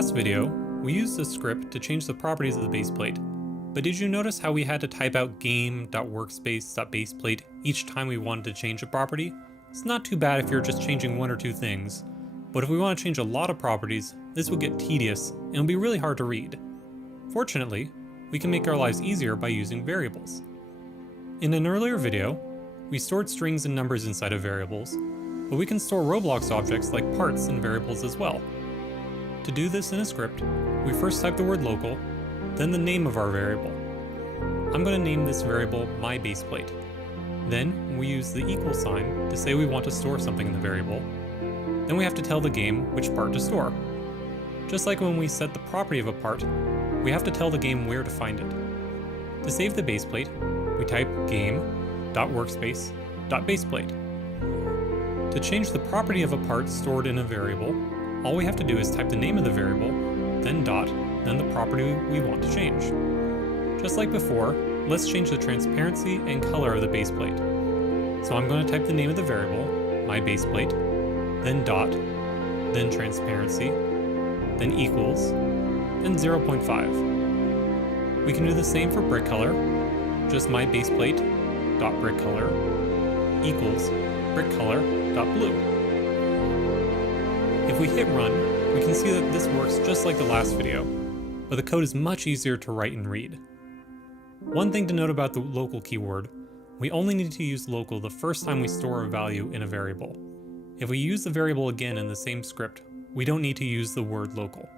last video, we used a script to change the properties of the baseplate, but did you notice how we had to type out game.workspace.baseplate each time we wanted to change a property? It's not too bad if you're just changing one or two things, but if we want to change a lot of properties, this will get tedious and will be really hard to read. Fortunately, we can make our lives easier by using variables. In an earlier video, we stored strings and numbers inside of variables, but we can store Roblox objects like parts in variables as well. To do this in a script, we first type the word local, then the name of our variable. I'm going to name this variable my baseplate. Then we use the equal sign to say we want to store something in the variable. Then we have to tell the game which part to store. Just like when we set the property of a part, we have to tell the game where to find it. To save the baseplate, we type game.workspace.baseplate. To change the property of a part stored in a variable, all we have to do is type the name of the variable, then dot, then the property we want to change. Just like before, let's change the transparency and color of the baseplate. So I'm going to type the name of the variable, my baseplate, then dot, then transparency, then equals, then 0.5. We can do the same for brick color, just my baseplate dot brick color equals brick color dot blue. If we hit run, we can see that this works just like the last video, but the code is much easier to write and read. One thing to note about the local keyword, we only need to use local the first time we store a value in a variable. If we use the variable again in the same script, we don't need to use the word local.